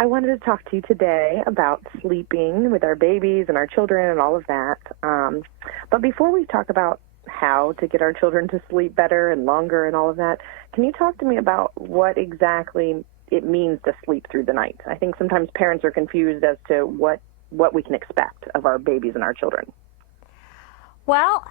I wanted to talk to you today about sleeping with our babies and our children and all of that. But before we talk about how to get our children to sleep better and longer and all of that, can you talk to me about what exactly it means to sleep through the night? I think sometimes parents are confused as to what we can expect of our babies and our children. Well,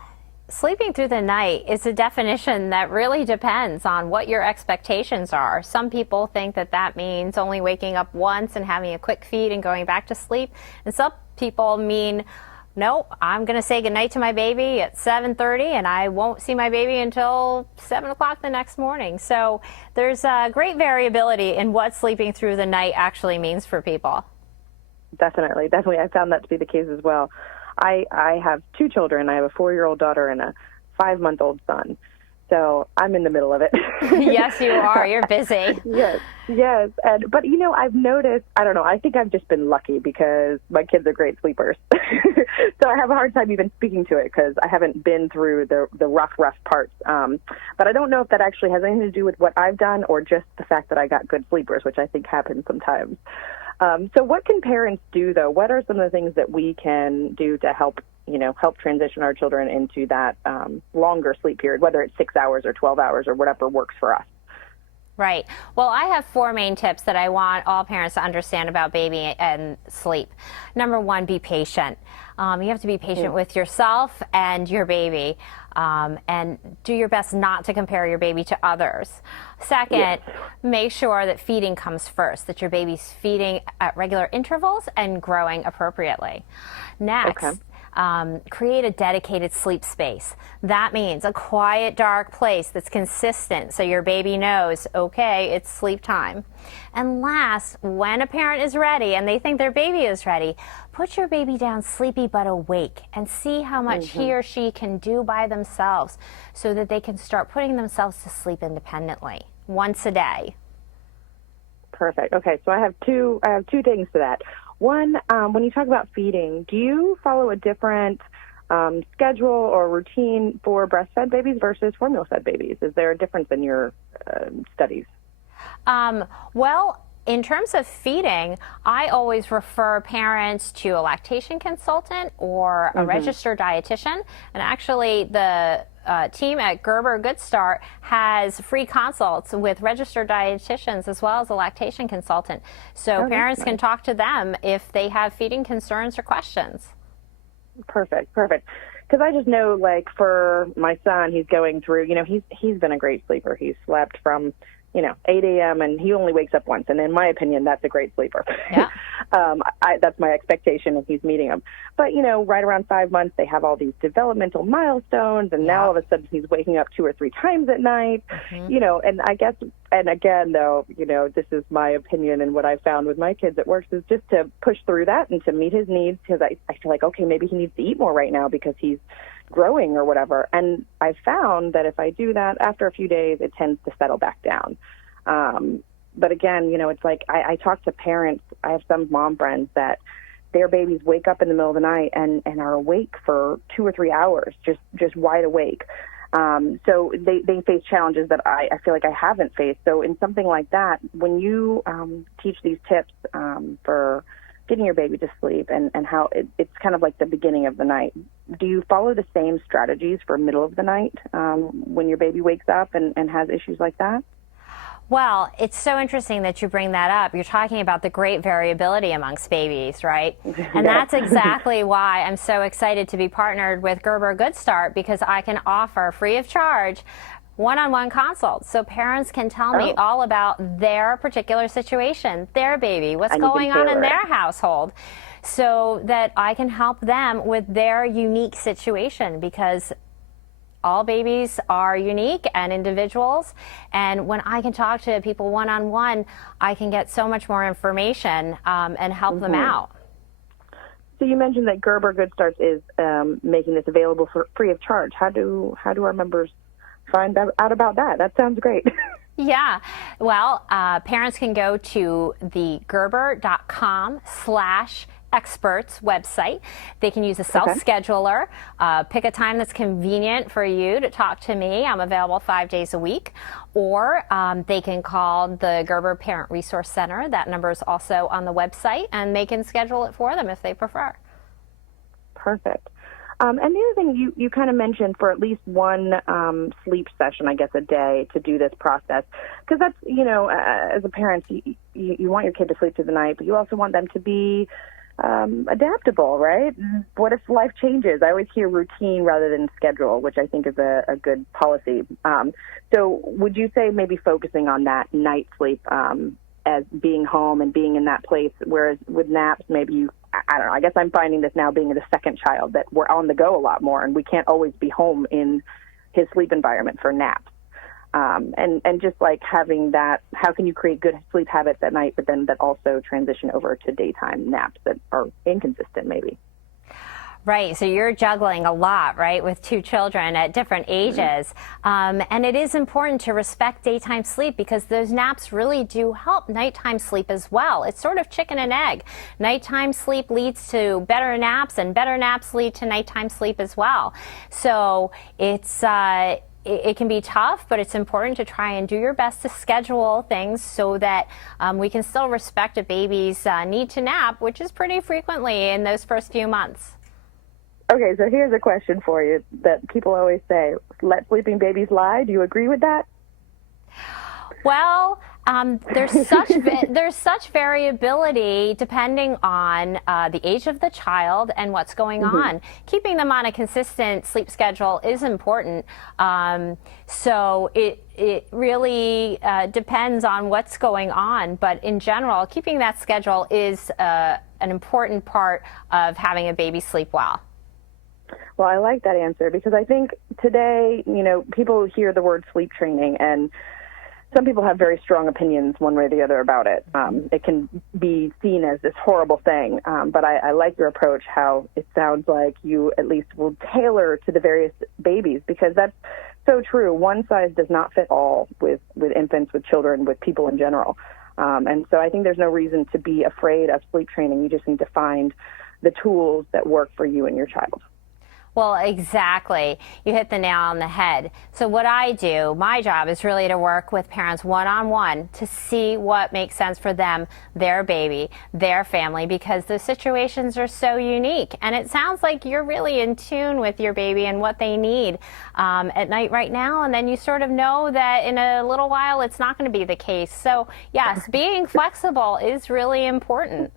sleeping through the night is a definition that really depends on what your expectations are. Some people think that that means only waking up once and having a quick feed and going back to sleep. And some people mean, no, I'm going to say goodnight to my baby at 7:30 and I won't see my baby until 7 o'clock the next morning. So there's great variability in what sleeping through the night actually means for people. Definitely. I found that to be the case as well. I have two children. I have a 4-year-old daughter and a 5-month-old son. So I'm in the middle of it. Yes, you are. You're busy. Yes. But, I've noticed, I don't know, I think I've just been lucky because my kids are great sleepers. So I have a hard time even speaking to it because I haven't been through the rough parts. But I don't know if that actually has anything to do with what I've done or just the fact that I got good sleepers, which I think happens sometimes. So what can parents do, though? What are some of the things that we can do to help transition our children into that longer sleep period, whether it's 6 hours or 12 hours or whatever works for us? Right. Well, I have 4 main tips that I want all parents to understand about baby and sleep. Number 1, be patient. You have to be patient with yourself and your baby, and do your best not to compare your baby to others. Second, make sure that feeding comes first, that your baby's feeding at regular intervals and growing appropriately. Next, create a dedicated sleep space. That means a quiet, dark place that's consistent so your baby knows, okay, it's sleep time. And last, when a parent is ready and they think their baby is ready, put your baby down sleepy but awake and see how much he or she can do by themselves so that they can start putting themselves to sleep independently once a day. Perfect. Okay, so I have two things to that. One, when you talk about feeding, do you follow a different schedule or routine for breastfed babies versus formula-fed babies? Is there a difference in your studies? Well, in terms of feeding, I always refer parents to a lactation consultant or a registered dietitian. And actually, the team at Gerber Good Start has free consults with registered dietitians as well as a lactation consultant. So parents can talk to them if they have feeding concerns or questions. Perfect. Because I just know, like, for my son, he's going through, he's been a great sleeper. He's slept from 8 a.m. and he only wakes up once. And in my opinion, that's a great sleeper. Yeah. That's my expectation if he's meeting him. But, right around 5 months, they have all these developmental milestones. And now all of a sudden he's waking up 2 or 3 times at night, and I guess, and again, though, this is my opinion and what I found with my kids, it works is just to push through that and to meet his needs because I feel like, okay, maybe he needs to eat more right now because he's growing or whatever. And I found that if I do that, after a few days, it tends to settle back down. But again, it's like I talk to parents. I have some mom friends that their babies wake up in the middle of the night and are awake for 2 or 3 hours, just wide awake. So they face challenges that I feel like I haven't faced. So in something like that, when you teach these tips for getting your baby to sleep and how it's kind of like the beginning of the night, do you follow the same strategies for middle of the night when your baby wakes up and has issues like that? Well, it's so interesting that you bring that up. You're talking about the great variability amongst babies, right? And that's exactly why I'm so excited to be partnered with Gerber Good Start, because I can offer free of charge one-on-one consults so parents can tell me all about their particular situation, their baby, what's going on in their household, so that I can help them with their unique situation, because all babies are unique and individuals, and when I can talk to people one-on-one, I can get so much more information and help them out. So you mentioned that Gerber Good Starts is making this available for free of charge. How do our members find out about that? That sounds great. Yeah. Well, parents can go to the gerber.com/EverydayFamily Experts website. They can use a self-scheduler, pick a time that's convenient for you to talk to me. I'm available 5 days a week. Or they can call the Gerber Parent Resource Center. That number is also on the website, and they can schedule it for them if they prefer. Perfect. And the other thing you kind of mentioned, for at least one sleep session, I guess, a day to do this process, because that's, as a parent, you want your kid to sleep through the night, but you also want them to be adaptable, right? What if life changes? I always hear routine rather than schedule, which I think is a good policy. So would you say maybe focusing on that night sleep as being home and being in that place, whereas with naps, maybe I don't know, I guess I'm finding this now being the second child that we're on the go a lot more and we can't always be home in his sleep environment for naps. And just like having that, how can you create good sleep habits at night, but then that also transition over to daytime naps that are inconsistent maybe? Right, so you're juggling a lot, right, with 2 children at different ages. And it is important to respect daytime sleep because those naps really do help nighttime sleep as well. It's sort of chicken and egg. Nighttime sleep leads to better naps, and better naps lead to nighttime sleep as well. So it can be tough, but it's important to try and do your best to schedule things so that we can still respect a baby's need to nap, which is pretty frequently in those first few months. Okay, so here's a question for you that people always say, let sleeping babies lie. Do you agree with that? Well, there's such variability depending on the age of the child and what's going on. Keeping them on a consistent sleep schedule is important. So it really depends on what's going on. But in general, keeping that schedule is an important part of having a baby sleep well. Well, I like that answer because I think today, people hear the word sleep training and some people have very strong opinions one way or the other about it. It can be seen as this horrible thing, but I like your approach, how it sounds like you at least will tailor to the various babies, because that's so true. One size does not fit all with infants, with children, with people in general. And so I think there's no reason to be afraid of sleep training. You just need to find the tools that work for you and your child. Well, exactly. You hit the nail on the head. So what I do, my job is really to work with parents one-on-one to see what makes sense for them, their baby, their family, because the situations are so unique. And it sounds like you're really in tune with your baby and what they need at night right now. And then you sort of know that in a little while it's not going to be the case. So yes, being flexible is really important.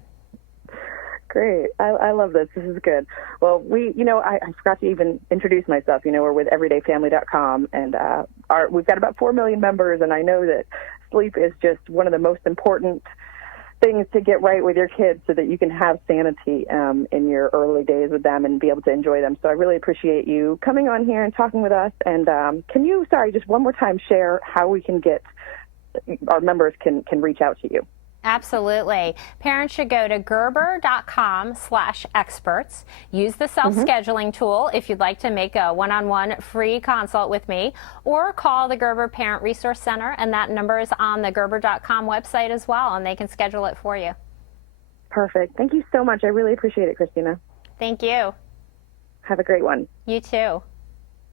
Great. I love this. This is good. Well, I forgot to even introduce myself. We're with EverydayFamily.com, and we've got about 4 million members, and I know that sleep is just one of the most important things to get right with your kids so that you can have sanity in your early days with them and be able to enjoy them. So I really appreciate you coming on here and talking with us. And can you, just one more time, share how we can our members can reach out to you? Absolutely. Parents should go to gerber.com/experts. Use the self-scheduling tool if you'd like to make a one-on-one free consult with me, or call the Gerber Parent Resource Center, and that number is on the gerber.com website as well, and they can schedule it for you. Perfect. Thank you so much. I really appreciate it, Christina. Thank you. Have a great one. You too.